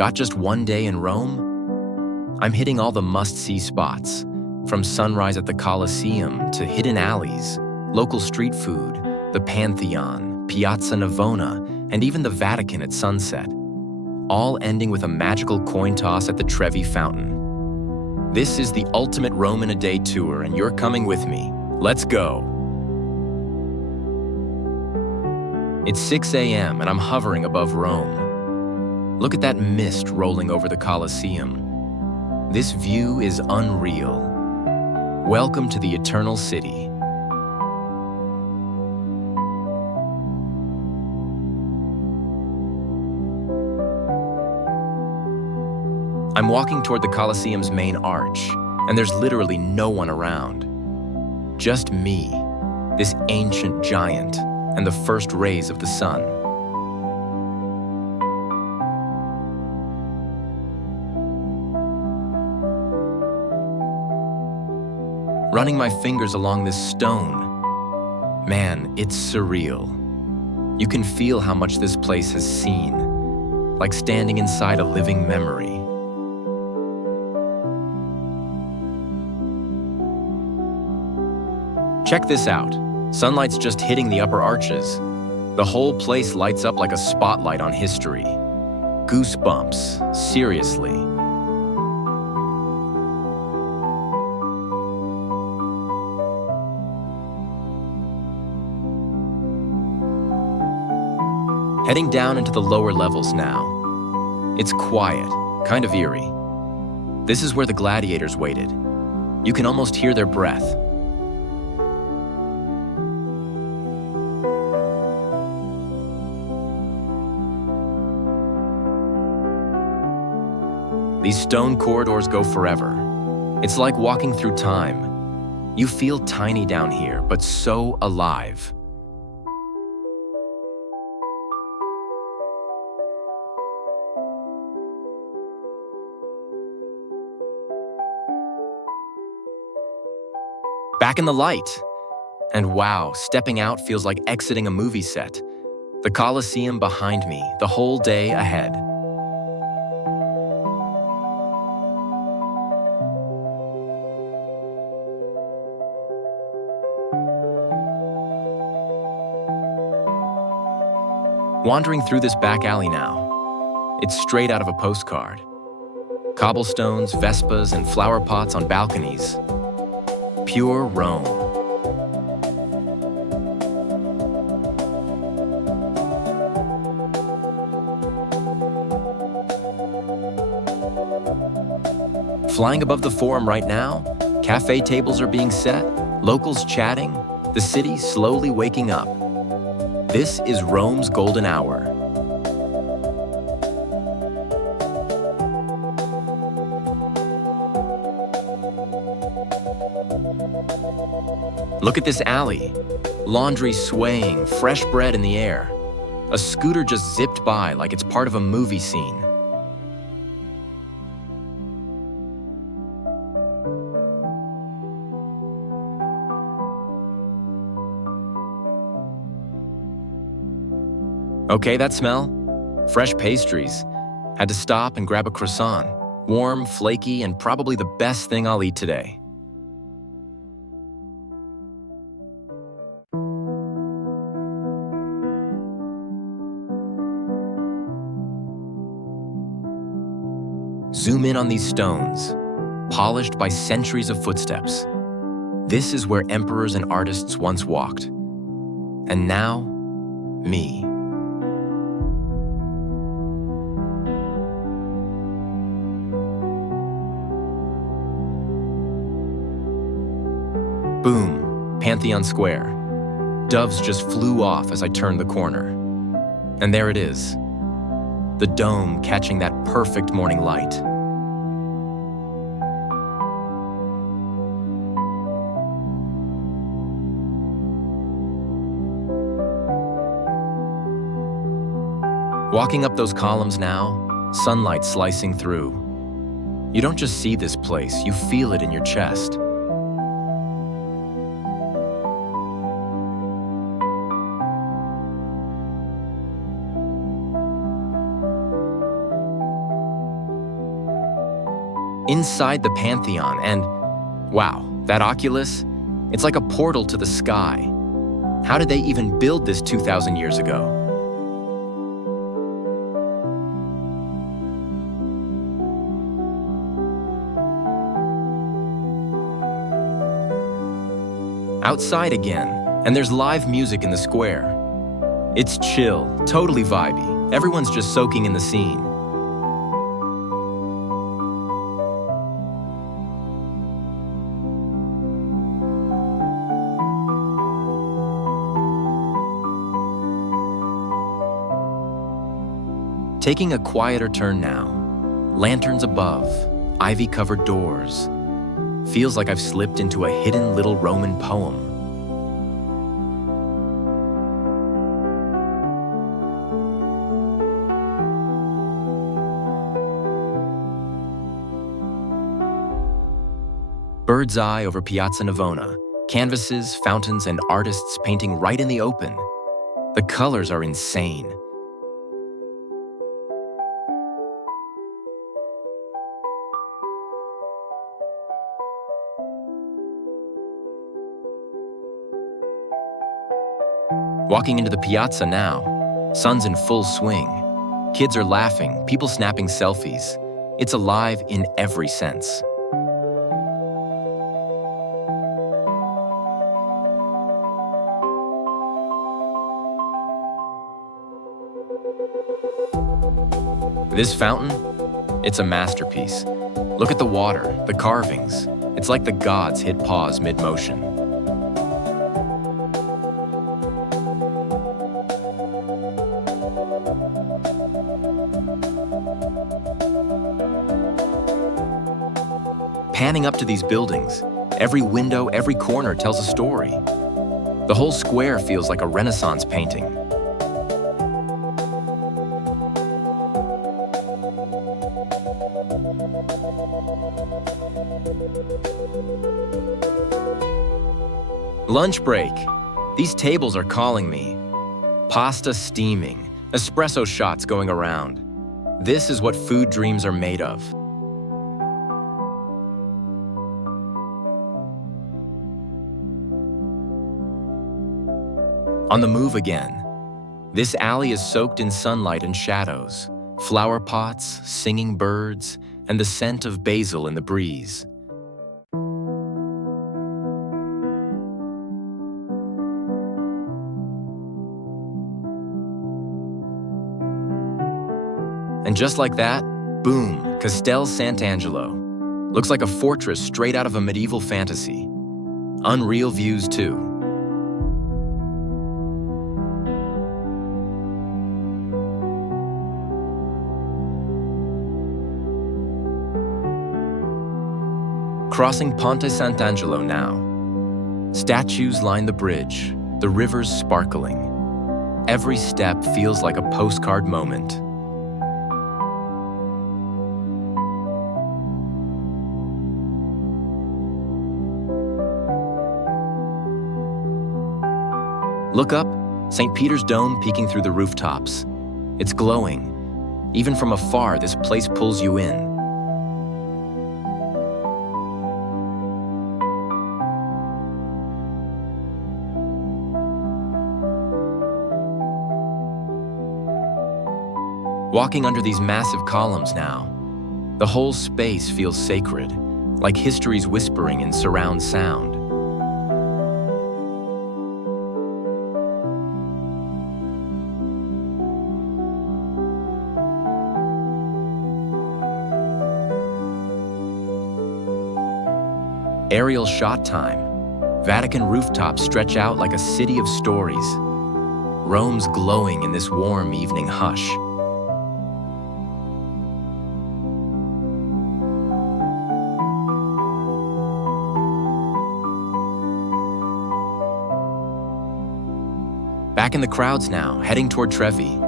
Got just one day in Rome? I'm hitting all the must-see spots, from sunrise at the Colosseum to hidden alleys, local street food, the Pantheon, Piazza Navona, and even the Vatican at sunset, all ending with a magical coin toss at the Trevi Fountain. This is the ultimate Rome in a day tour, and you're coming with me. Let's go. It's 6 a.m. and I'm hovering above Rome. Look at that mist rolling over the Colosseum. This view is unreal. Welcome to the Eternal City. I'm walking toward the Colosseum's main arch, and there's literally no one around. Just me, this ancient giant, and the first rays of the sun. Running my fingers along this stone, man, it's surreal. You can feel how much this place has seen, like standing inside a living memory. Check this out. Sunlight's just hitting the upper arches. The whole place lights up like a spotlight on history. Goosebumps, seriously. Heading down into the lower levels now. It's quiet, kind of eerie. This is where the gladiators waited. You can almost hear their breath. These stone corridors go forever. It's like walking through time. You feel tiny down here, but so alive. Back in the light. And wow, stepping out feels like exiting a movie set. The Colosseum behind me, the whole day ahead. Wandering through this back alley now. It's straight out of a postcard. Cobblestones, Vespas, and flower pots on balconies. Pure Rome. Flying above the Forum right now, cafe tables are being set, locals chatting, the city slowly waking up. This is Rome's golden hour. Look at this alley. Laundry swaying, fresh bread in the air. A scooter just zipped by like it's part of a movie scene. Okay, that smell? Fresh pastries. Had to stop and grab a croissant. Warm, flaky, and probably the best thing I'll eat today. Zoom in on these stones, polished by centuries of footsteps. This is where emperors and artists once walked. And now, me. Boom, Pantheon Square. Doves just flew off as I turned the corner. And there it is. The dome catching that perfect morning light. Walking up those columns now, sunlight slicing through. You don't just see this place, you feel it in your chest. inside the Pantheon, and wow, that oculus, it's like a portal to the sky. How did they even build this 2,000 years ago? Outside again, and there's live music in the square. It's chill, totally vibey. Everyone's just soaking in the scene. Taking a quieter turn now, lanterns above, ivy-covered doors. Feels like I've slipped into a hidden little Roman poem. Bird's eye over Piazza Navona, canvases, fountains, and artists painting right in the open. The colors are insane. Walking into the piazza now, sun's in full swing. Kids are laughing, people snapping selfies. It's alive in every sense. This fountain, it's a masterpiece. Look at the water, the carvings. It's like the gods hit pause mid-motion. Panning up to these buildings, every window, every corner tells a story. The whole square feels like a Renaissance painting. Lunch break. These tables are calling me. Pasta steaming, espresso shots going around. This is what food dreams are made of. On the move again. This alley is soaked in sunlight and shadows, flower pots, singing birds, and the scent of basil in the breeze. And just like that, boom, Castel Sant'Angelo. Looks like a fortress straight out of a medieval fantasy. Unreal views too. Crossing Ponte Sant'Angelo now. Statues line the bridge, the river's sparkling. Every step feels like a postcard moment. Look up, St. Peter's Dome peeking through the rooftops. It's glowing. Even from afar, this place pulls you in. Walking under these massive columns now, the whole space feels sacred, like history's whispering in surround sound. Aerial shot time. Vatican rooftops stretch out like a city of stories. Rome's glowing in this warm evening hush. Back in the crowds now, heading toward Trevi.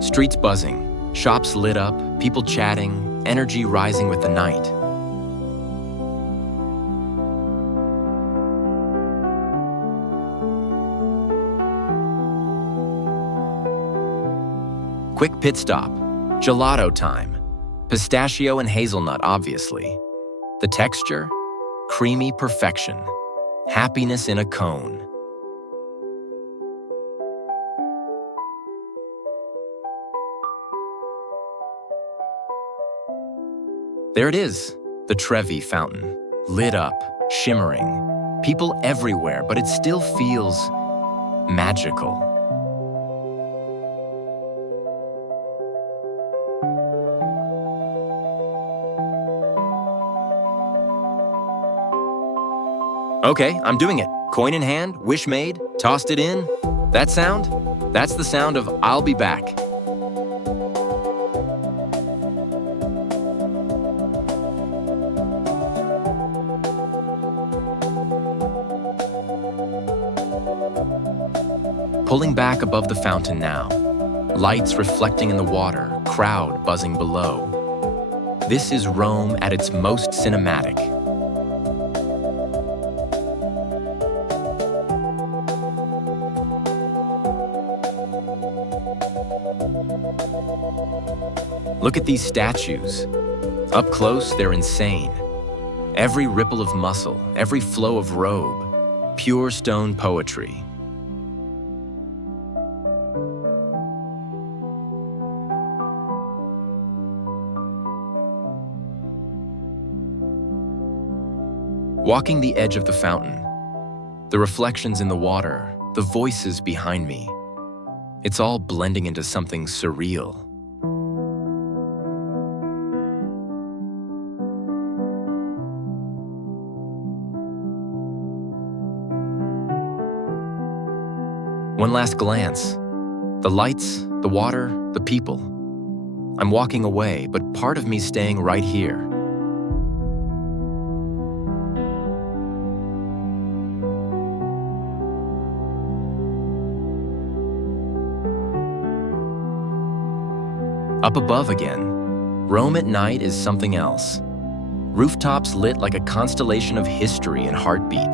Streets buzzing, shops lit up, people chatting, energy rising with the night. Quick pit stop. Gelato time. Pistachio and hazelnut, obviously. The texture? Creamy perfection. Happiness in a cone. There it is, the Trevi Fountain, lit up, shimmering. People everywhere, but it still feels magical. Okay, I'm doing it. Coin in hand, wish made, tossed it in. That sound? That's the sound of I'll be back. Pulling back above the fountain now. Lights reflecting in the water, crowd buzzing below. This is Rome at its most cinematic. Look at these statues. Up close, they're insane. Every ripple of muscle, every flow of robe, pure stone poetry. Walking the edge of the fountain, the reflections in the water, the voices behind me. It's all blending into something surreal. One last glance. The lights, the water, the people. I'm walking away, but part of me's staying right here. Up above again, Rome at night is something else. Rooftops lit like a constellation of history and heartbeat.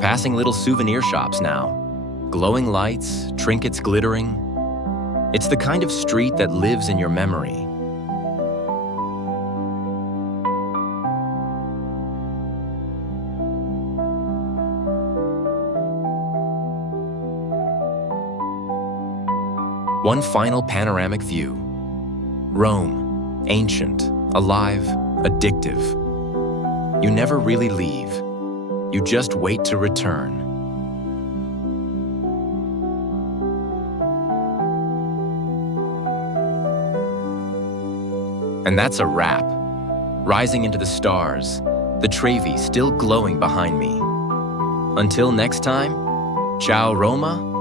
Passing little souvenir shops now. Glowing lights, trinkets glittering. It's the kind of street that lives in your memory. One final panoramic view. Rome, ancient, alive, addictive. You never really leave. You just wait to return. And that's a wrap. Rising into the stars, the Trevi still glowing behind me. Until next time, ciao Roma.